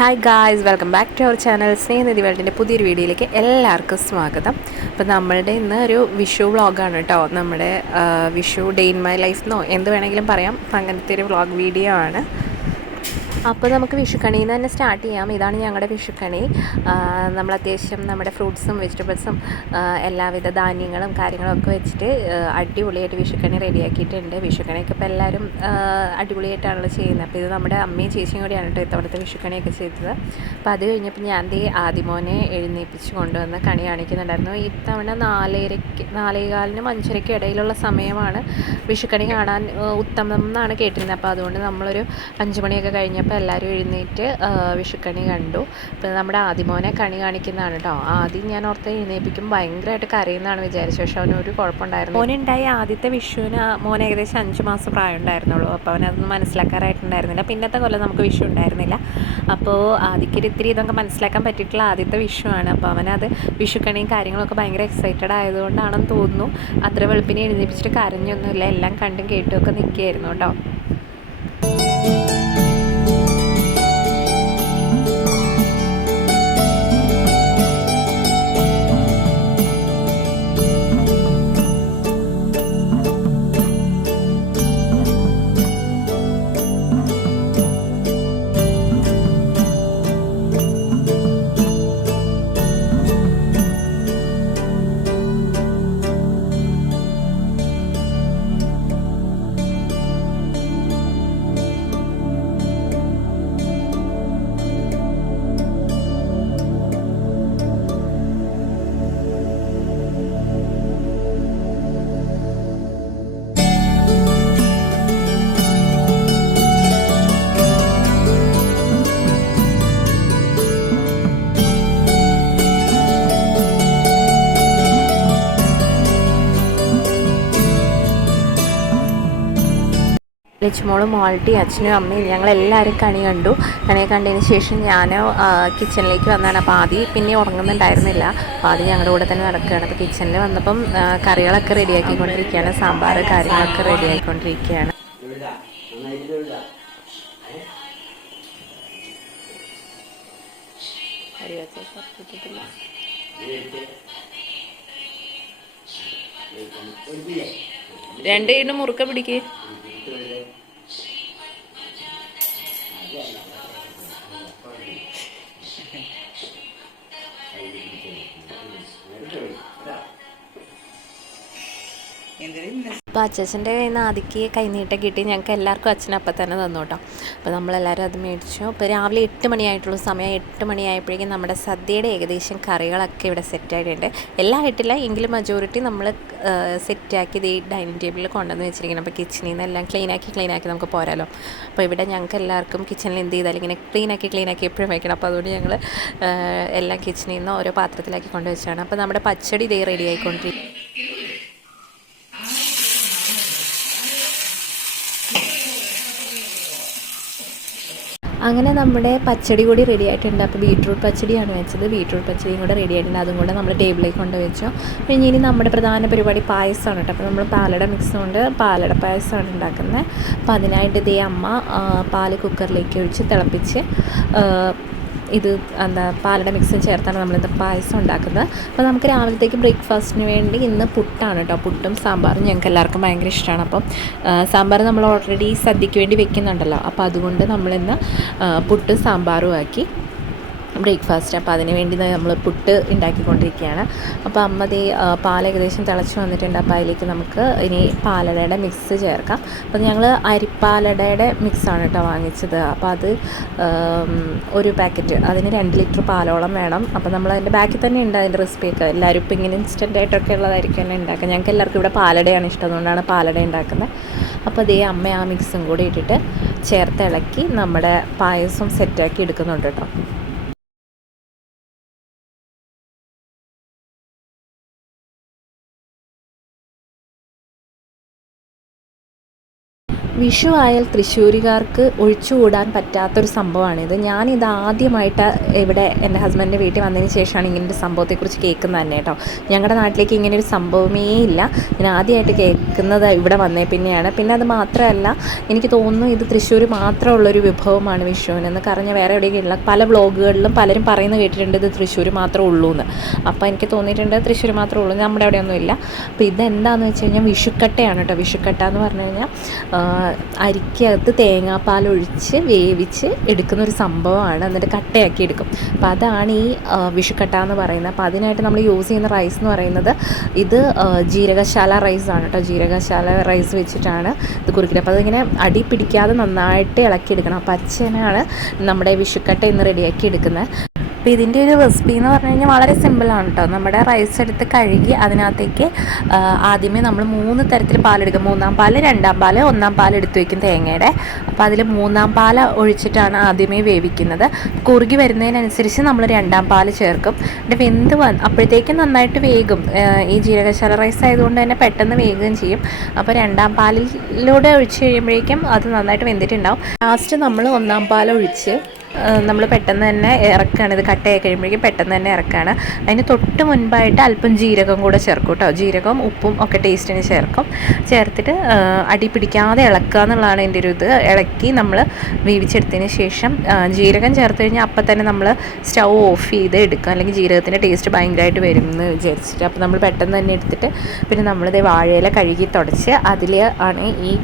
Hi guys, welcome back to our channel. Snehanidhi വേൾഡിൻ്റെ പുതിയൊരു വീഡിയോയിലേക്ക് എല്ലാവർക്കും സ്വാഗതം. അപ്പോൾ നമ്മളുടെ ഇന്ന് ഒരു വിഷു വ്ളോഗാണ് കേട്ടോ. നമ്മുടെ Vishu day in my life എന്നോ എന്ത് വേണമെങ്കിലും പറയാം, അങ്ങനത്തെ ഒരു വ്ളോഗ് വീഡിയോ ആണ്. അപ്പോൾ നമുക്ക് വിഷുക്കണിയിൽ നിന്ന് തന്നെ സ്റ്റാർട്ട് ചെയ്യാം. ഇതാണ് ഞങ്ങളുടെ വിഷുക്കണി. നമ്മൾ അത്യാവശ്യം നമ്മുടെ ഫ്രൂട്ട്സും വെജിറ്റബിൾസും എല്ലാവിധ ധാന്യങ്ങളും കാര്യങ്ങളൊക്കെ വെച്ചിട്ട് അടിപൊളിയായിട്ട് വിഷുക്കണി റെഡിയാക്കിയിട്ടുണ്ട്. വിഷുക്കണിയൊക്കെ ഇപ്പോൾ എല്ലാവരും അടിപൊളിയായിട്ടാണല്ലോ ചെയ്യുന്നത്. അപ്പോൾ ഇത് നമ്മുടെ അമ്മയും ചേച്ചിയും കൂടിയാണ് കേട്ടോ ഇത്തവണത്തെ വിഷുക്കണിയൊക്കെ ചെയ്തത്. അപ്പോൾ അത് കഴിഞ്ഞപ്പോൾ ഞാൻ ആദിമോനെ എഴുന്നേൽപ്പിച്ച് കൊണ്ടുവന്ന് കണി കാണിക്കുന്നുണ്ടായിരുന്നു. ഇത്തവണ 4:15-നും 5:30-ക്കും ഇടയിലുള്ള സമയമാണ് വിഷുക്കണി കാണാൻ ഉത്തമം എന്നാണ് കേട്ടിരുന്നത്. അപ്പോൾ അതുകൊണ്ട് നമ്മളൊരു 5 മണിയൊക്കെ കഴിഞ്ഞപ്പോൾ എല്ലാവരും എഴുന്നേറ്റ് വിഷുക്കണി കണ്ടു. അപ്പോൾ നമ്മുടെ ആദിമോനെ കണി കാണിക്കുന്നതാണ് കേട്ടോ. ആദ്യം ഞാൻ ഓർത്ത് എഴുന്നേൽപ്പിക്കും ഭയങ്കരമായിട്ട് കരയുന്നതാണ് വിചാരിച്ചത്. പക്ഷെ അവനൊരു കുഴപ്പമുണ്ടായിരുന്നു. മോനുണ്ടായി ആദ്യത്തെ വിഷുവിന് മോൻ ഏകദേശം 5 മാസം പ്രായം ഉണ്ടായിരുന്നുള്ളൂ. അപ്പോൾ അവനതൊന്നും മനസ്സിലാക്കാറായിട്ടുണ്ടായിരുന്നില്ല. പിന്നത്തെ കൊല്ലം നമുക്ക് വിഷു ഉണ്ടായിരുന്നില്ല. അപ്പോൾ ആദ്യക്കൊരു ഇത്തിരി ഇതൊക്കെ മനസ്സിലാക്കാൻ പറ്റിയിട്ടുള്ള ആദ്യത്തെ വിഷുവാണ്. അപ്പോൾ അവനത് വിഷുക്കണിയും കാര്യങ്ങളൊക്കെ ഭയങ്കര എക്സൈറ്റഡ് ആയതുകൊണ്ടാണെന്ന് തോന്നുന്നു അത്ര വെളുപ്പിനെ എഴുന്നേൽപ്പിച്ചിട്ട് കരഞ്ഞൊന്നുമില്ല. എല്ലാം കണ്ടും കേട്ടുമൊക്കെ നിൽക്കുകയായിരുന്നു കേട്ടോ. ലച്ചുമോളും മോൾട്ടി അച്ഛനും അമ്മയും ഞങ്ങളെല്ലാവരും കണി കണ്ടു. കണി കണ്ടതിന് ശേഷം ഞാൻ കിച്ചണിലേക്ക് വന്നതാണ്. അപ്പോൾ ആദ്യം പിന്നെ ഉറങ്ങുന്നുണ്ടായിരുന്നില്ല. അപ്പോൾ ആദ്യം ഞങ്ങളുടെ കൂടെ തന്നെ നടക്കുകയാണ്. അപ്പോൾ കിച്ചണിൽ വന്നപ്പം കറികളൊക്കെ റെഡിയാക്കിക്കൊണ്ടിരിക്കുകയാണ്. സാമ്പാർ കാര്യങ്ങളൊക്കെ റെഡിയാക്കിക്കൊണ്ടിരിക്കുകയാണ്. രണ്ട് കൈയ്യും മുറുക്ക പിടിക്ക്. അപ്പോൾ അച്ഛൻ്റെ കയ്യിൽ നിന്ന് ആദ്യക്ക് കൈനീട്ടം കിട്ടി. ഞങ്ങൾക്ക് എല്ലാവർക്കും അച്ഛനപ്പം തന്നെ തന്നു കേട്ടോ. അപ്പോൾ നമ്മളെല്ലാവരും അത് മേടിച്ചു. അപ്പോൾ രാവിലെ 8 മണിയായിട്ടുള്ള സമയം. 8 മണിയായപ്പോഴേക്കും നമ്മുടെ സദ്യയുടെ ഏകദേശം കറികളൊക്കെ ഇവിടെ സെറ്റായിട്ടുണ്ട്. എല്ലാം ഇട്ടില്ല എങ്കിലും മജോറിറ്റി നമ്മൾ സെറ്റാക്കി ഈ ഡൈനിങ് ടേബിളിൽ കൊണ്ടുവന്ന് വെച്ചിരിക്കണം. അപ്പോൾ കിച്ചണിൽ നിന്ന് എല്ലാം ക്ലീനാക്കി നമുക്ക് പോരാലോ. അപ്പോൾ ഇവിടെ ഞങ്ങൾക്ക് എല്ലാവർക്കും കിച്ചണിൽ എന്ത് ചെയ്താലും ഇങ്ങനെ ക്ലീനാക്കി എപ്പോഴും വയ്ക്കണം. അപ്പോൾ അതുകൊണ്ട് ഞങ്ങൾ എല്ലാം കിച്ചണിൽ നിന്ന് ഓരോ പാത്രത്തിലാക്കി കൊണ്ടുവച്ചാണ്. അപ്പോൾ നമ്മുടെ പച്ചടി ഇതേ റെഡി ആയിക്കൊണ്ടിരിക്കും. അങ്ങനെ നമ്മുടെ പച്ചടി കൂടി റെഡി ആയിട്ടുണ്ട്. അപ്പോൾ ബീട്രൂട്ട് പച്ചടിയാണ് വെച്ചത്. ബീട്രൂട്ട് പച്ചടിയും കൂടെ റെഡി ആയിട്ടുണ്ട്. അതും കൂടെ നമ്മൾ ടേബിളിലേക്ക് കൊണ്ടുവച്ചു. പിന്നെ ഇനി നമ്മുടെ പ്രധാന പരിപാടി പായസമാണ് കേട്ടോ. അപ്പോൾ നമ്മൾ പാലട മിക്സ് കൊണ്ട് പാലട പായസമാണ് ഉണ്ടാക്കുന്നത്. അപ്പോൾ അതിനായിട്ട് ഇതേ അമ്മ പാല് കുക്കറിലേക്ക് ഒഴിച്ച് തിളപ്പിച്ച് ഇത് പാലട മിക്സും ചേർത്താണ് നമ്മളിത് പായസം ഉണ്ടാക്കുന്നത്. അപ്പോൾ നമുക്ക് രാവിലത്തേക്ക് ബ്രേക്ക്ഫാസ്റ്റിന് വേണ്ടി ഇന്ന് പുട്ടാണ് കേട്ടോ. പുട്ടും സാമ്പാറും ഞങ്ങൾക്ക് എല്ലാവർക്കും ഭയങ്കര ഇഷ്ടമാണ്. അപ്പം സാമ്പാർ നമ്മൾ ഓൾറെഡി സദ്യയ്ക്ക് വേണ്ടി വെക്കുന്നുണ്ടല്ലോ. അപ്പോൾ അതുകൊണ്ട് നമ്മളിന്ന് പുട്ടും സാമ്പാറും ആക്കി ബ്രേക്ക്ഫാസ്റ്റ്. അപ്പോൾ അതിന് വേണ്ടി നമ്മൾ പുട്ട് ഉണ്ടാക്കിക്കൊണ്ടിരിക്കുകയാണ്. അപ്പോൾ അമ്മ പാൽ ഏകദേശം തിളച്ച് വന്നിട്ടുണ്ട്. അപ്പോൾ അതിലേക്ക് നമുക്ക് ഇനി പാലടയുടെ മിക്സ് ചേർക്കാം. അപ്പോൾ ഞങ്ങൾ അരിപ്പാലടയുടെ മിക്സാണ് കേട്ടോ വാങ്ങിച്ചത്. അപ്പോൾ അത് ഒരു പാക്കറ്റ്, അതിന് 2 ലിറ്റർ പാലോളം വേണം. അപ്പോൾ നമ്മൾ അതിൻ്റെ ബാക്കിൽ തന്നെ ഉണ്ട് അതിൻ്റെ റെസിപ്പിയൊക്കെ. എല്ലാവരും ഇപ്പോൾ ഇങ്ങനെ ഇൻസ്റ്റൻ്റായിട്ടൊക്കെ ഉള്ളതായിരിക്കും എല്ലാം ഉണ്ടാക്കുക. ഞങ്ങൾക്ക് എല്ലാവർക്കും ഇവിടെ പാലടയാണ് ഇഷ്ടം, അതുകൊണ്ടാണ് പാലട ഉണ്ടാക്കുന്നത്. അപ്പോൾ അമ്മ ആ മിക്സും കൂടി ഇട്ടിട്ട് ചേർത്ത് ഇളക്കി നമ്മുടെ പായസം സെറ്റാക്കി എടുക്കുന്നുണ്ട് കേട്ടോ. വിഷു ആയാൽ തൃശ്ശൂരുകാർക്ക് ഒഴിച്ചുകൂടാൻ പറ്റാത്തൊരു സംഭവമാണിത്. ഞാനിത് ആദ്യമായിട്ട് ഇവിടെ എൻ്റെ ഹസ്ബൻഡിൻ്റെ വീട്ടിൽ വന്നതിന് ശേഷമാണ് ഇങ്ങനൊരു സംഭവത്തെക്കുറിച്ച് കേൾക്കുന്നത് തന്നെ കേട്ടോ. ഞങ്ങളുടെ നാട്ടിലേക്ക് ഇങ്ങനൊരു സംഭവമേ ഇല്ല. ഞാൻ ആദ്യമായിട്ട് കേൾക്കുന്നത് ഇവിടെ വന്നേ പിന്നെയാണ്. പിന്നെ അത് മാത്രമല്ല, എനിക്ക് തോന്നുന്നു ഇത് തൃശ്ശൂർ മാത്രമുള്ളൊരു വിഭവമാണ് വിഷുവിനെന്ന്. കാരണം വേറെ എവിടെയെങ്കിലുള്ള പല വ്ളോഗുകളിലും പലരും പറയുന്നത് കേട്ടിട്ടുണ്ട് ഇത് തൃശ്ശൂർ മാത്രമേ ഉള്ളൂ എന്ന്. അപ്പോൾ എനിക്ക് തോന്നിയിട്ടുണ്ട് തൃശ്ശൂർ മാത്രമേ ഉള്ളൂ, നമ്മുടെ അവിടെയൊന്നും ഇല്ല. അപ്പോൾ ഇതെന്താണെന്ന് വെച്ച് കഴിഞ്ഞാൽ വിഷുക്കട്ടയാണ് കേട്ടോ. വിഷുക്കട്ട എന്ന് പറഞ്ഞു കഴിഞ്ഞാൽ അരിക്കകത്ത് തേങ്ങാപ്പാലൊഴിച്ച് വേവിച്ച് എടുക്കുന്നൊരു സംഭവമാണ്. എന്നിട്ട് കട്ടയാക്കി എടുക്കും. അപ്പോൾ അതാണ് ഈ വിഷുക്കട്ട എന്ന് പറയുന്നത്. അപ്പോൾ അതിനായിട്ട് നമ്മൾ യൂസ് ചെയ്യുന്ന റൈസ് എന്ന് പറയുന്നത് ഇത് ജീരകശാല റൈസാണ് കേട്ടോ. ജീരകശാല റൈസ് വെച്ചിട്ടാണ് ഇത് കുറിക്കുന്നത്. അപ്പോൾ അതിങ്ങനെ അടി പിടിക്കാതെ നന്നായിട്ട് ഇളക്കിയെടുക്കണം. അപ്പോൾ അച്ഛനാണ് നമ്മുടെ വിഷുക്കട്ട ഇന്ന് റെഡിയാക്കി എടുക്കുന്നത്. അപ്പോൾ ഇതിൻ്റെ ഒരു റെസിപ്പി എന്ന് പറഞ്ഞു കഴിഞ്ഞാൽ വളരെ സിമ്പിളാണ് കേട്ടോ. നമ്മുടെ റൈസ് എടുത്ത് കഴുകി അതിനകത്തേക്ക് ആദ്യമേ നമ്മൾ 3 തരത്തിൽ പാലെടുക്കും. 1-ാം പാൽ, 2-ാം പാൽ, 1-ാം പാൽ എടുത്ത് വയ്ക്കും തേങ്ങയുടെ. അപ്പോൾ അതിൽ 3-ാം പാൽ ഒഴിച്ചിട്ടാണ് ആദ്യമേ വേവിക്കുന്നത്. കുറുകി വരുന്നതിനനുസരിച്ച് നമ്മൾ 2-ാം പാൽ ചേർക്കും. എന്നിട്ട് അപ്പോഴത്തേക്കും നന്നായിട്ട് വേകും. ഈ ജീരകശാല റൈസ് ആയതുകൊണ്ട് തന്നെ പെട്ടെന്ന് വേകുകയും ചെയ്യും. അപ്പോൾ 2-ാം പാലിലൂടെ ഒഴിച്ച് കഴിയുമ്പോഴേക്കും അത് നന്നായിട്ട് വെന്തിട്ടുണ്ടാവും. ലാസ്റ്റ് നമ്മൾ 1-ാം പാൽ ഒഴിച്ച് നമ്മൾ പെട്ടെന്ന് തന്നെ ഇറക്കുകയാണ്. ഇത് കട്ടയായി കഴിയുമ്പോഴേക്കും പെട്ടെന്ന് തന്നെ ഇറക്കുകയാണ്. അതിന് തൊട്ട് മുൻപായിട്ട് അല്പം ജീരകം കൂടെ ചേർക്കും കേട്ടോ. ജീരകവും ഉപ്പും ഒക്കെ ടേസ്റ്റിന് ചേർത്തിട്ട് അടി പിടിക്കാതെ ഇളക്കുക എന്നുള്ളതാണ് എൻ്റെ ഒരു ഇത്. ഇളക്കി നമ്മൾ വേവിച്ചെടുത്തതിന് ശേഷം ജീരകം ചേർത്ത് കഴിഞ്ഞാൽ അപ്പം തന്നെ നമ്മൾ സ്റ്റൗ ഓഫ് ചെയ്ത് എടുക്കുക. അല്ലെങ്കിൽ ജീരകത്തിൻ്റെ ടേസ്റ്റ് ഭയങ്കരമായിട്ട് വരും എന്ന് വിചാരിച്ചിട്ട്. അപ്പോൾ നമ്മൾ പെട്ടെന്ന് തന്നെ എടുത്തിട്ട് പിന്നെ നമ്മളിത് വാഴയില കഴുകി തുടച്ച് അതിൽ ആണ് ഈ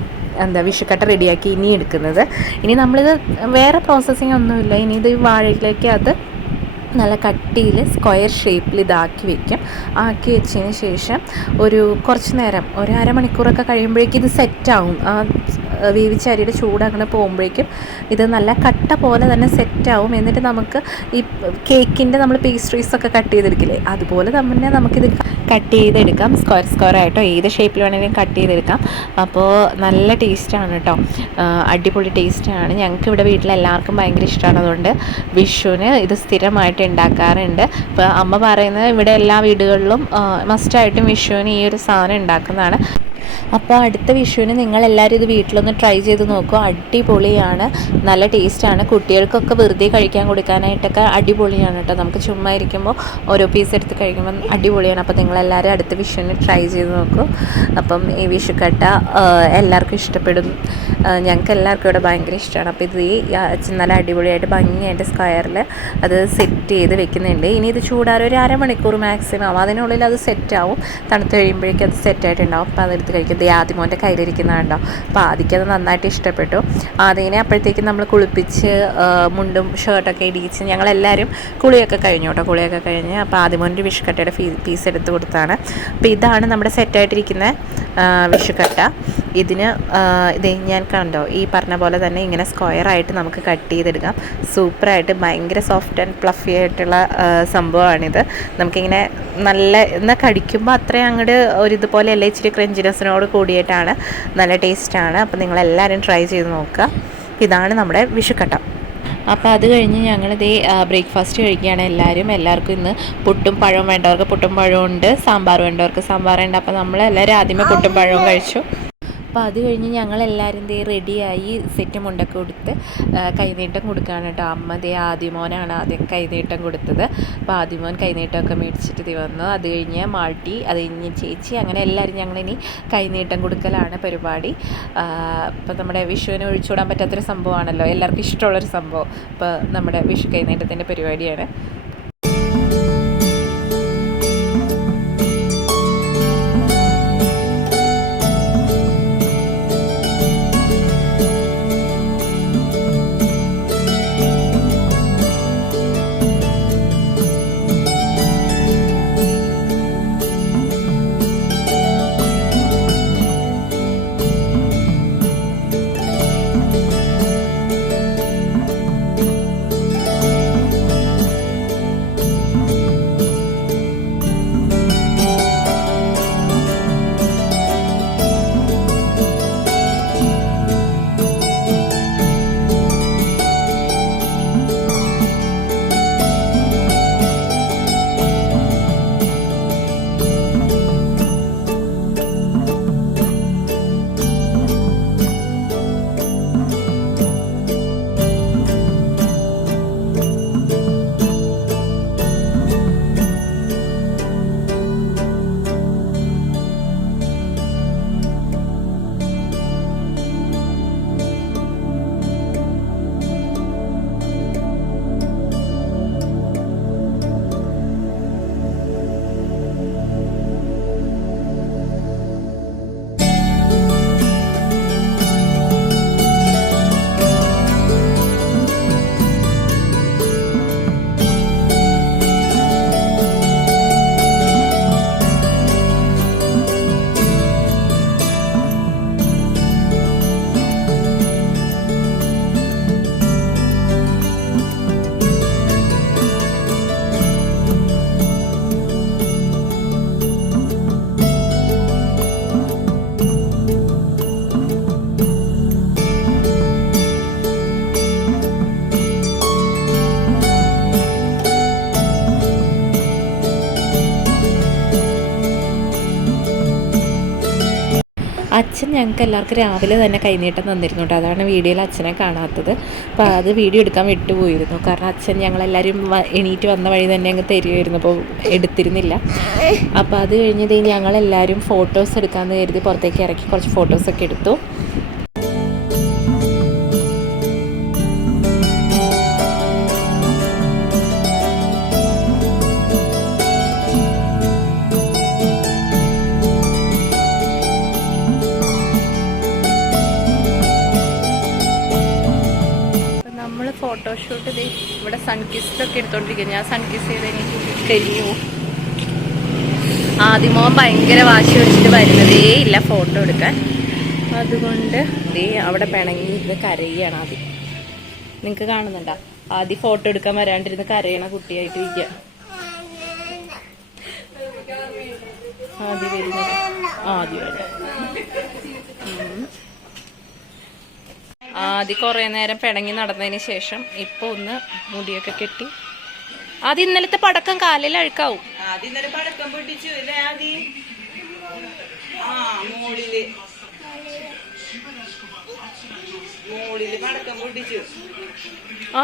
വിഷുക്കട്ട റെഡിയാക്കി ഇനി എടുക്കുന്നത്. ഇനി നമ്മളിത് വേറെ പ്രോസസ്സിങ് ഒന്നുമില്ല. ഇനി ഇത് വാഴയിലേക്ക് അത് നല്ല കട്ടിയിൽ സ്ക്വയർ ഷേപ്പിൽ ഇതാക്കി വെക്കും. ആക്കി വെച്ചതിന് ശേഷം കുറച്ച് നേരം, ഒരു അരമണിക്കൂറൊക്കെ കഴിയുമ്പോഴേക്കും ഇത് സെറ്റാവും. വേവിച്ച അരിയുടെ ചൂട് അങ്ങനെ പോകുമ്പോഴേക്കും ഇത് നല്ല കട്ട പോലെ തന്നെ സെറ്റാവും. എന്നിട്ട് നമുക്ക് ഈ കേക്കിൻ്റെ നമ്മൾ പേസ്ട്രീസൊക്കെ കട്ട് ചെയ്തെടുക്കില്ലേ, അതുപോലെ തന്നെ നമുക്കിത് കട്ട് ചെയ്തെടുക്കാം. സ്ക്വയർ ആയിട്ടോ ഏത് ഷേപ്പിൽ വേണമെങ്കിലും കട്ട് ചെയ്തെടുക്കാം. അപ്പോൾ നല്ല ടേസ്റ്റാണ് കേട്ടോ. അടിപൊളി ടേസ്റ്റാണ്. ഞങ്ങൾക്ക് ഇവിടെ വീട്ടിലെല്ലാവർക്കും ഭയങ്കര ഇഷ്ടമാണ്. അതുകൊണ്ട് വിഷുവിന് ഇത് സ്ഥിരമായിട്ട് ഉണ്ടാക്കാറുണ്ട്. ഇപ്പോൾ അമ്മ പറയുന്നത് ഇവിടെ എല്ലാ വീടുകളിലും മസ്റ്റായിട്ടും വിഷുവിന് ഈ ഒരു സാധനം ഉണ്ടാക്കുന്നതാണ്. അപ്പോൾ അടുത്ത വിഷുവിന് നിങ്ങളെല്ലാവരും ഇത് വീട്ടിലൊന്ന് ട്രൈ ചെയ്ത് നോക്കുക. അടിപൊളിയാണ്, നല്ല ടേസ്റ്റാണ്. കുട്ടികൾക്കൊക്കെ വെറുതെ കഴിക്കാൻ കൊടുക്കാനായിട്ടൊക്കെ അടിപൊളിയാണ് കേട്ടോ. നമുക്ക് ചുമ്മാ ഇരിക്കുമ്പോൾ ഓരോ പീസ് എടുത്ത് കഴിക്കുമ്പോൾ അടിപൊളിയാണ്. അപ്പോൾ നിങ്ങളെല്ലാവരും അടുത്ത വിഷുവിന് ട്രൈ ചെയ്ത് നോക്കൂ. അപ്പം ഈ വിഷുക്കട്ട എല്ലാവർക്കും ഇഷ്ടപ്പെടും. ഞങ്ങൾക്ക് എല്ലാവർക്കും ഇവിടെ ഭയങ്കര ഇഷ്ടമാണ്. അപ്പോൾ ഇത് നല്ല അടിപൊളിയായിട്ട് ഭംഗിയായിട്ട് സ്ക്വയറിൽ അത് സെറ്റ് ചെയ്ത് വെക്കുന്നുണ്ട്. ഇനി ഇത് ചൂടാറ് ഒരു അരമണിക്കൂർ മാക്സിമം, അതിനുള്ളിൽ അത് സെറ്റാവും. തണുത്ത് കഴിയുമ്പോഴേക്കും അത് സെറ്റായിട്ടുണ്ടാവും. അപ്പോൾ അതെടുത്ത് കഴിക്കും. ആദിമോൻ്റെ കയ്യിലിരിക്കുന്നതുണ്ടോ. അപ്പോൾ ആദിക്കത് നന്നായിട്ട് ഇഷ്ടപ്പെട്ടു. ആദിനെ അപ്പോഴത്തേക്കും നമ്മൾ കുളിപ്പിച്ച് മുണ്ടും ഷർട്ടൊക്കെ ഇടിച്ച് ഞങ്ങളെല്ലാവരും കുളിയൊക്കെ കഴിഞ്ഞു കേട്ടോ. കുളിയൊക്കെ കഴിഞ്ഞ് അപ്പോൾ ആദിമോൻ്റെ വിഷുക്കട്ടയുടെ പീസ് എടുത്ത് കൊടുത്താണ്. അപ്പോൾ ഇതാണ് നമ്മുടെ സെറ്റായിട്ടിരിക്കുന്ന വിഷുക്കട്ട. ഇതിന് ഇത് ഞാൻ കണ്ടോ ഈ പറഞ്ഞ പോലെ തന്നെ ഇങ്ങനെ സ്ക്വയറായിട്ട് നമുക്ക് കട്ട് ചെയ്തെടുക്കാം. സൂപ്പറായിട്ട് ഭയങ്കര സോഫ്റ്റ് ആൻഡ് ഫ്ലഫി ആയിട്ടുള്ള സംഭവമാണിത്. നമുക്കിങ്ങനെ നല്ല എന്നാൽ കടിക്കുമ്പോൾ അത്രയും അങ്ങോട്ട് ഒരിതുപോലെ അല്ല, ഇച്ചിരി ക്രഞ്ചിനെസ്സിനോട് കൂടിയിട്ടാണ്. നല്ല ടേസ്റ്റാണ്. അപ്പോൾ നിങ്ങളെല്ലാവരും ട്രൈ ചെയ്ത് നോക്കുക. ഇതാണ് നമ്മുടെ വിഷുക്കട്ട. അപ്പോൾ അത് കഴിഞ്ഞ് ഞങ്ങളിതേ ബ്രേക്ക്ഫാസ്റ്റ് കഴിക്കുകയാണ് എല്ലാവർക്കും ഇന്ന് പുട്ടും പഴവും വേണ്ടവർക്ക് പുട്ടും പഴവും ഉണ്ട്, സാമ്പാർ വേണ്ടവർക്ക് സാമ്പാറുണ്ട്. അപ്പോൾ നമ്മളെല്ലാവരും ആദ്യമേ പുട്ടും പഴവും കഴിച്ചു. അപ്പോൾ അത് കഴിഞ്ഞ് ഞങ്ങളെല്ലാവരും റെഡിയായി സെറ്റ് മുണ്ടൊക്കെ കൊടുത്ത് കൈനീട്ടം കൊടുക്കുകയാണ് കേട്ടോ. അമ്മ ആദിമോനാണ് ആദ്യം കൈനീട്ടം കൊടുത്തത്. അപ്പോൾ ആദിമോൻ കൈനീട്ടമൊക്കെ മേടിച്ചിട്ട് വന്നു. അത് കഴിഞ്ഞ് മാട്ടി, അത് കഴിഞ്ഞ് ചേച്ചി, അങ്ങനെ എല്ലാവരും ഞങ്ങളിനി കൈനീട്ടം കൊടുക്കലാണ് പരിപാടി. ഇപ്പോൾ നമ്മുടെ വിഷുവിന് ഒഴിച്ചുകൂടാൻ പറ്റാത്തൊരു സംഭവമാണല്ലോ, എല്ലാവർക്കും ഇഷ്ടമുള്ളൊരു സംഭവം. ഇപ്പോൾ നമ്മുടെ വിഷു കൈനീട്ടത്തിൻ്റെ പരിപാടിയാണ്. അച്ഛൻ ഞങ്ങൾക്ക് എല്ലാവർക്കും രാവിലെ തന്നെ കൈനീട്ടം തന്നിരുന്നു കേട്ടോ. അതാണ് വീഡിയോയിൽ അച്ഛനെ കാണാത്തത്. അപ്പോൾ അത് വീഡിയോ എടുക്കാൻ വിട്ടുപോയിരുന്നു. കാരണം അച്ഛൻ ഞങ്ങളെല്ലാവരും എണീറ്റ് വന്ന വഴി തന്നെ അങ്ങ് തരുമായിരുന്നു, അപ്പോൾ എടുത്തിരുന്നില്ല. അപ്പോൾ അത് കഴിഞ്ഞത് ഞങ്ങളെല്ലാവരും ഫോട്ടോസ് എടുക്കാമെന്ന് കരുതി പുറത്തേക്ക് ഇറക്കി കുറച്ച് ഫോട്ടോസൊക്കെ എടുത്തു. ഫോട്ടോഷൂട്ട് ഇവിടെ സൺകിസ്റ്റൊക്കെ എടുത്തോണ്ടിരിക്കുക. ഞാൻ സൺകിസ് ചെയ്ത് എനിക്ക് കഴിഞ്ഞു. ആദ്യമോൻ ഭയങ്കര വാശി വെച്ചിട്ട് വരുന്നതേ ഇല്ല ഫോട്ടോ എടുക്കാൻ. അതുകൊണ്ട് അവിടെ പിണങ്ങി ഇത് കരയാണ്. ആദ്യം നിങ്ങൾക്ക് കാണുന്നുണ്ടോ? ആദ്യം ഫോട്ടോ എടുക്കാൻ വരാണ്ടിരുന്ന് കരയണ കുട്ടിയായിട്ടിരിക്കുക. ആദ്യം വരുന്നത് ആദ്യം കുറേ നേരം പിണങ്ങി നടന്നതിന് ശേഷം ഇപ്പൊ ഒന്ന് മുടിയൊക്കെ കെട്ടി. ആദ്യം ഇന്നലത്തെ പടക്കം കാലിൽ അഴുക്കാവും.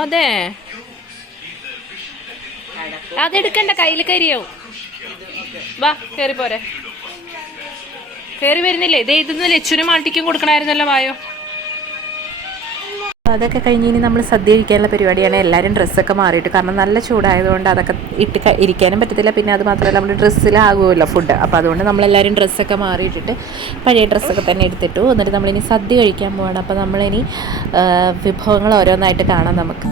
അതെ, അതെടുക്കണ്ട, കയ്യിൽ കരിയാവും. വാ കേറി പോരെ. കേറി വരുന്നില്ലേ? ഇതേ ഇതൊന്ന് ലച്ചുനും മാട്ടിക്കും കൊടുക്കണമായിരുന്നല്ലോ. വായോ. അതൊക്കെ കഴിഞ്ഞ് ഇനി നമ്മൾ സദ്യ കഴിക്കാനുള്ള പരിപാടിയാണ്. എല്ലാവരും ഡ്രസ്സൊക്കെ മാറിയിട്ട്, കാരണം നല്ല ചൂടായതുകൊണ്ട് അതൊക്കെ ഇരിക്കാനും പറ്റത്തില്ല. പിന്നെ അത് മാത്രമല്ല നമ്മുടെ ഡ്രസ്സിലാകുമല്ലോ ഫുഡ്. അപ്പോൾ അതുകൊണ്ട് നമ്മളെല്ലാവരും ഡ്രസ്സൊക്കെ മാറിയിട്ടിട്ട് പഴയ ഡ്രസ്സൊക്കെ തന്നെ എടുത്തിട്ടു. എന്നിട്ട് നമ്മളിനി സദ്യ കഴിക്കാൻ പോവാണ്. അപ്പോൾ നമ്മളിനി വിഭവങ്ങൾ ഓരോന്നായിട്ട് കാണാം നമുക്ക്.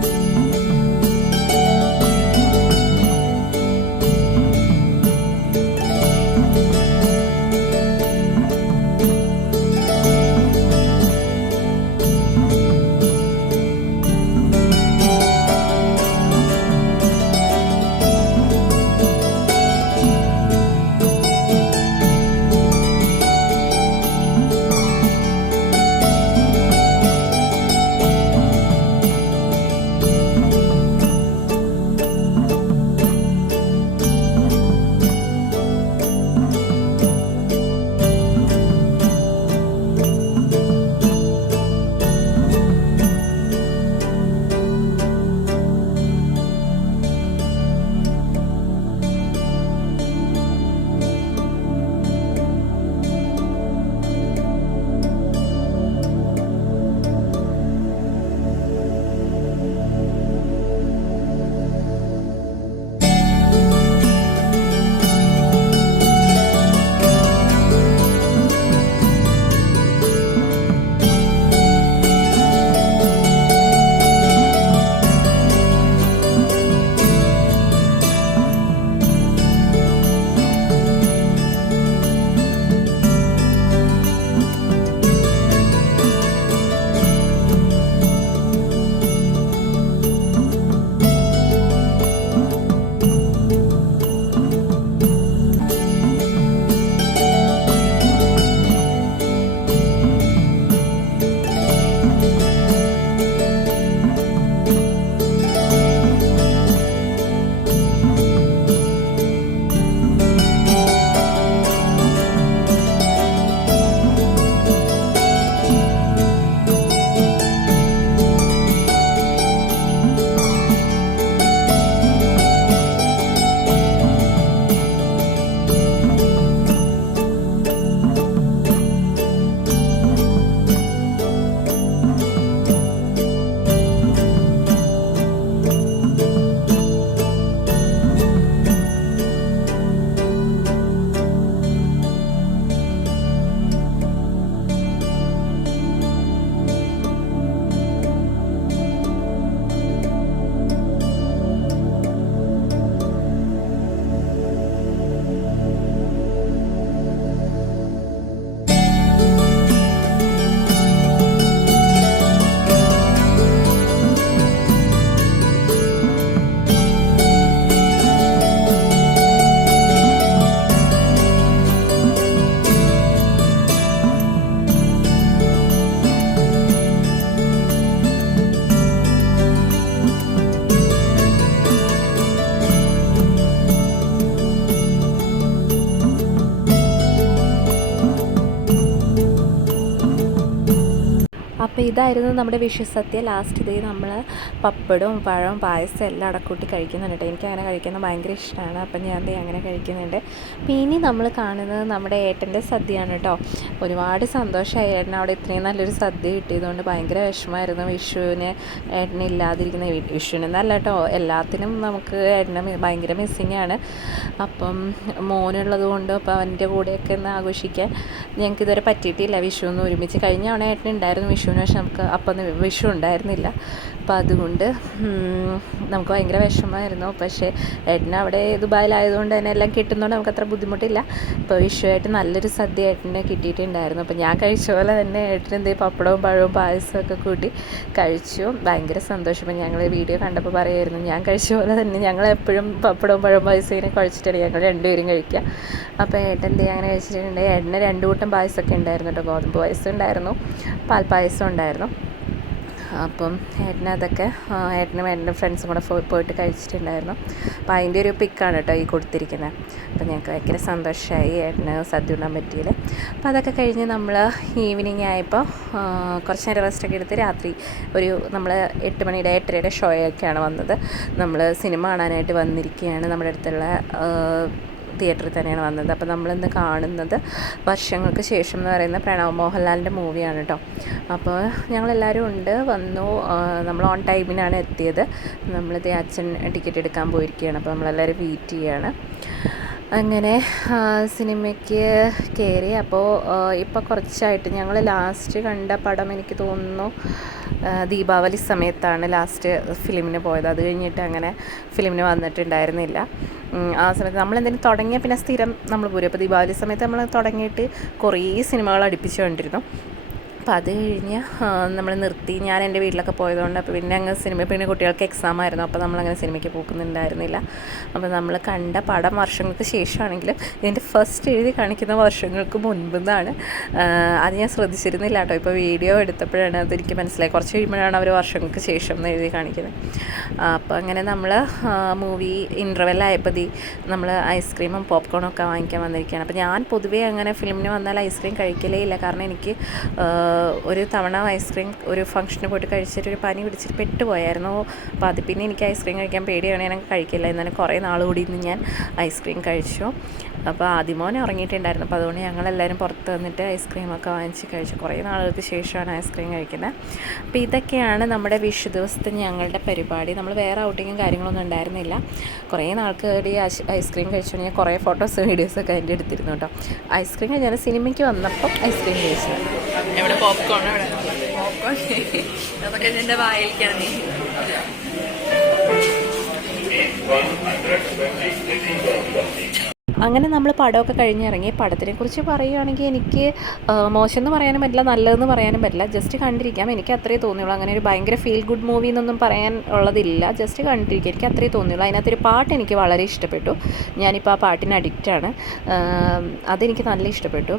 അപ്പോൾ ഇതായിരുന്നു നമ്മുടെ വിഷുസദ്യ. ലാസ്റ്റ് ഇതേ നമ്മൾ പപ്പടവും പഴവും പായസം എല്ലാം അടക്കൂട്ടി കഴിക്കുന്നുണ്ട് കേട്ടോ. എനിക്കങ്ങനെ കഴിക്കുന്നത് ഭയങ്കര ഇഷ്ടമാണ്. അപ്പം ഞാൻ ദേ അങ്ങനെ കഴിക്കുന്നുണ്ട്. അപ്പോൾ ഇനി നമ്മൾ കാണുന്നത് നമ്മുടെ ഏട്ടൻ്റെ സദ്യയാണ് കേട്ടോ. ഒരുപാട് സന്തോഷമായി ഏട്ടൻ അവിടെ ഇത്രയും നല്ലൊരു സദ്യ കിട്ടിയതുകൊണ്ട്. ഭയങ്കര വിഷമമായിരുന്നു വിഷുവിന് ഏട്ടനില്ലാതിരിക്കുന്ന. വിഷുവിനെന്നല്ല കേട്ടോ, എല്ലാത്തിനും നമുക്ക് ഏട്ടനെ ഭയങ്കര മിസ്സിങ്ങാണ്. അപ്പം മോനുള്ളത് കൊണ്ട് അപ്പോൾ അവൻ്റെ കൂടെയൊക്കെ ഒന്ന് ആഘോഷിക്കാൻ ഞങ്ങൾക്ക് ഇതുവരെ പറ്റിയിട്ടില്ല. വിഷു ഒന്ന് ഒരുമിച്ച് കഴിഞ്ഞ തവണ ഏട്ടനുണ്ടായിരുന്നു വിഷുവിന്, പക്ഷെ നമുക്ക് അപ്പം വിഷു ഉണ്ടായിരുന്നില്ല. അപ്പോൾ അതുകൊണ്ട് നമുക്ക് ഭയങ്കര വിഷമമായിരുന്നു. പക്ഷേ ഏട്ടന് അവിടെ ദുബായിലായതുകൊണ്ട് തന്നെ എല്ലാം കിട്ടുന്നതുകൊണ്ട് നമുക്ക് അത്ര ബുദ്ധിമുട്ടില്ല. ഇപ്പോൾ വിഷുവായിട്ട് നല്ലൊരു സദ്യ ഏട്ടന് കിട്ടിയിട്ടുണ്ടായിരുന്നു. അപ്പോൾ ഞാൻ കഴിച്ച പോലെ തന്നെ ഏട്ടന് എന്തെങ്കിലും പപ്പടവും പഴവും പായസമൊക്കെ കൂട്ടി കഴിച്ചു. ഭയങ്കര സന്തോഷം. അപ്പോൾ ഞങ്ങൾ വീഡിയോ കണ്ടപ്പോൾ പറയുമായിരുന്നു, ഞാൻ കഴിച്ച പോലെ തന്നെ ഞങ്ങളെപ്പോഴും പപ്പടവും പഴവും പായസം ഇങ്ങനെ കഴിച്ചിട്ടാണ് ഞങ്ങൾ രണ്ടുപേരും കഴിക്കുക. അപ്പോൾ ഏട്ടൻ എന്തെങ്കിലും അങ്ങനെ കഴിച്ചിട്ടുണ്ട്. ഏട്ടന് 2 കൂട്ടം പായസമൊക്കെ ഉണ്ടായിരുന്നു കേട്ടോ. ഗോതമ്പ് പായസം ഉണ്ടായിരുന്നു, പാൽപ്പായസം ഉണ്ടായിരുന്നു. അപ്പം ഏട്ടനതൊക്കെ ഏട്ടനും എൻ്റെ ഫ്രണ്ട്സും കൂടെ പോയിട്ട് കഴിച്ചിട്ടുണ്ടായിരുന്നു. അപ്പോൾ അതിൻ്റെ ഒരു പിക്കാണ് കേട്ടോ ഈ കൊടുത്തിരിക്കുന്നത്. അപ്പോൾ ഞങ്ങൾക്ക് ഭയങ്കര സന്തോഷമായി ഏട്ടന് സദ്യ ഉണ്ണാൻ പറ്റിയില്ല. അപ്പോൾ അതൊക്കെ കഴിഞ്ഞ് നമ്മൾ ഈവനിങ് ആയപ്പോൾ കുറച്ച് നേരം റെസ്റ്റൊക്കെ എടുത്ത് രാത്രി നമ്മൾ 8 മണിയുടെ 8:30യുടെ ഷോയൊക്കെയാണ് വന്നത്. നമ്മൾ സിനിമ കാണാനായിട്ട് വന്നിരിക്കുകയാണ്. നമ്മുടെ അടുത്തുള്ള തിയേറ്ററിൽ തന്നെയാണ് വന്നത്. അപ്പോൾ നമ്മളിന്ന് കാണുന്നത് വർഷങ്ങൾക്ക് ശേഷം എന്ന് പറയുന്ന പ്രണവ് മോഹൻലാലിൻ്റെ മൂവിയാണ് കേട്ടോ. അപ്പോൾ ഞങ്ങളെല്ലാവരും വന്നു. നമ്മൾ ഓൺ ടൈമിനാണ് എത്തിയത്. നമ്മളിത് അച്ഛൻ ടിക്കറ്റ് എടുക്കാൻ പോയിരിക്കുകയാണ്. അപ്പോൾ നമ്മളെല്ലാവരും വെയിറ്റ് ചെയ്യുകയാണ്. അങ്ങനെ സിനിമയ്ക്ക് കയറി. അപ്പോൾ ഇപ്പോൾ കുറച്ചായിട്ട് ഞങ്ങൾ ലാസ്റ്റ് കണ്ട പടം എനിക്ക് തോന്നുന്നു ദീപാവലി സമയത്താണ് ലാസ്റ്റ് ഫിലിമിന് പോയത്. അത് കഴിഞ്ഞിട്ട് അങ്ങനെ ഫിലിമിന് വന്നിട്ടുണ്ടായിരുന്നില്ല. ആ സമയത്ത് നമ്മളെന്തെങ്കിലും തുടങ്ങിയാൽ പിന്നെ സ്ഥിരം നമ്മൾ പോരും. അപ്പോൾ ദീപാവലി സമയത്ത് നമ്മൾ തുടങ്ങിയിട്ട് കുറേ സിനിമകൾ അടുപ്പിച്ചുകൊണ്ടിരുന്നു. അപ്പോൾ അത് കഴിഞ്ഞ് നമ്മൾ നിർത്തി. ഞാൻ എൻ്റെ വീട്ടിലൊക്കെ പോയതുകൊണ്ട് അപ്പോൾ പിന്നെ അങ്ങ് പിന്നെ കുട്ടികൾക്ക് എക്സാം ആയിരുന്നു. അപ്പോൾ നമ്മളങ്ങനെ സിനിമയ്ക്ക് പോകുന്നുണ്ടായിരുന്നില്ല. അപ്പോൾ നമ്മൾ കണ്ട പടം വർഷങ്ങൾക്ക് ശേഷമാണെങ്കിലും ഇതിൻ്റെ ഫസ്റ്റ് എഴുതി കാണിക്കുന്ന വർഷങ്ങൾക്ക് മുൻപെന്നാണ്. അത് ഞാൻ ശ്രദ്ധിച്ചിരുന്നില്ല കേട്ടോ. ഇപ്പോൾ വീഡിയോ എടുത്തപ്പോഴാണ് അതെനിക്ക് മനസ്സിലായി. കുറച്ച് കഴിയുമ്പോഴാണ് അവർ വർഷങ്ങൾക്ക് ശേഷം എന്ന് എഴുതി കാണിക്കുന്നത്. അപ്പോൾ അങ്ങനെ നമ്മൾ മൂവി ഇൻ്റർവെല്ലായപ്പോൾ നമ്മൾ ഐസ്ക്രീമും പോപ്കോണും ഒക്കെ വാങ്ങിക്കാൻ വന്നിരിക്കുകയാണ്. അപ്പോൾ ഞാൻ പൊതുവേ അങ്ങനെ ഫിലിമിന് വന്നാൽ ഐസ്ക്രീം കഴിക്കലേ ഇല്ല. കാരണം എനിക്ക് ഒരു തവണ ഐസ്ക്രീം ഒരു ഫംഗ്ഷന് പോയിട്ട് കഴിച്ചിട്ടൊരു പനി പിടിച്ചിട്ട് പെട്ടുപോയായിരുന്നു. അപ്പോൾ അത് പിന്നെ എനിക്ക് ഐസ്ക്രീം കഴിക്കാൻ പേടിയാണ്, ഞാൻ കഴിക്കില്ല. എന്നാലും കുറേ നാൾ കൂടി ഇന്ന് ഞാൻ ഐസ്ക്രീം കഴിച്ചു. അപ്പോൾ ആദ്യമോനെ ഉറങ്ങിയിട്ടുണ്ടായിരുന്നു. അപ്പോൾ അതുകൊണ്ട് ഞങ്ങളെല്ലാവരും പുറത്ത് വന്നിട്ട് ഐസ്ക്രീമൊക്കെ വാങ്ങിച്ച് കഴിച്ചു. കുറേ നാളുകൾക്ക് ശേഷമാണ് ഐസ്ക്രീം കഴിക്കുന്നത്. അപ്പോൾ ഇതൊക്കെയാണ് നമ്മുടെ വിഷു ദിവസത്തെ ഞങ്ങളുടെ പരിപാടി. നമ്മൾ വേറെ ഔട്ടിങ്ങും കാര്യങ്ങളൊന്നും ഉണ്ടായിരുന്നില്ല. കുറേ നാൾക്ക് വേണ്ടി ഐസ്ക്രീം കഴിച്ചു. ഞാൻ കുറേ ഫോട്ടോസ് വീഡിയോസൊക്കെ അതിൻ്റെ എടുത്തിരുന്നു കേട്ടോ. ഐസ്ക്രീം ഞാൻ സിനിമയ്ക്ക് വന്നപ്പം ഐസ്ക്രീം കഴിച്ചു. എവിടെ പോപ്കോൺ അതൊക്കെ എൻ്റെ വായിക്കാണ്. അങ്ങനെ നമ്മൾ പടമൊക്കെ കഴിഞ്ഞിറങ്ങി. പടത്തിനെക്കുറിച്ച് പറയുകയാണെങ്കിൽ എനിക്ക് മോശം എന്ന് പറയാനും പറ്റില്ല, നല്ലതെന്ന് പറയാനും പറ്റില്ല. ജസ്റ്റ് കണ്ടിരിക്കാം, എനിക്ക് അത്രേ തോന്നിയുള്ളൂ. അങ്ങനെ ഒരു ഭയങ്കര ഫീൽ ഗുഡ് മൂവി എന്നൊന്നും പറയാൻ ഉള്ളതില്ല. ജസ്റ്റ് കണ്ടിരിക്കുക, എനിക്ക് അത്രേ തോന്നിയുള്ളൂ. അതിനകത്തൊരു പാട്ട് എനിക്ക് വളരെ ഇഷ്ടപ്പെട്ടു. ഞാനിപ്പോൾ ആ പാട്ടിന് അഡിക്റ്റാണ്. അതെനിക്ക് നല്ല ഇഷ്ടപ്പെട്ടു.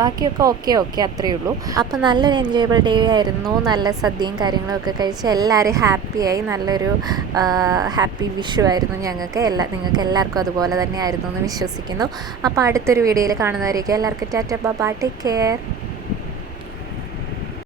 ബാക്കിയൊക്കെ ഓക്കെ അത്രയേ ഉള്ളൂ. അപ്പോൾ നല്ലൊരു എൻജോയബിൾ ഡേ ആയിരുന്നു. നല്ല സദ്യയും കാര്യങ്ങളൊക്കെ കഴിച്ച് എല്ലാവരും ഹാപ്പിയായി. നല്ലൊരു ഹാപ്പി വിഷു ആയിരുന്നു ഞങ്ങൾക്ക്. നിങ്ങൾക്ക് എല്ലാവർക്കും അതുപോലെ തന്നെ ആയിരുന്നു എന്ന് വിശ്വസിക്കുന്നു. അപ്പോൾ അടുത്തൊരു വീഡിയോയിൽ കാണുന്നവരേക്കും എല്ലാവർക്കും ടാറ്റ ബൈ, ടേക്ക് കെയർ.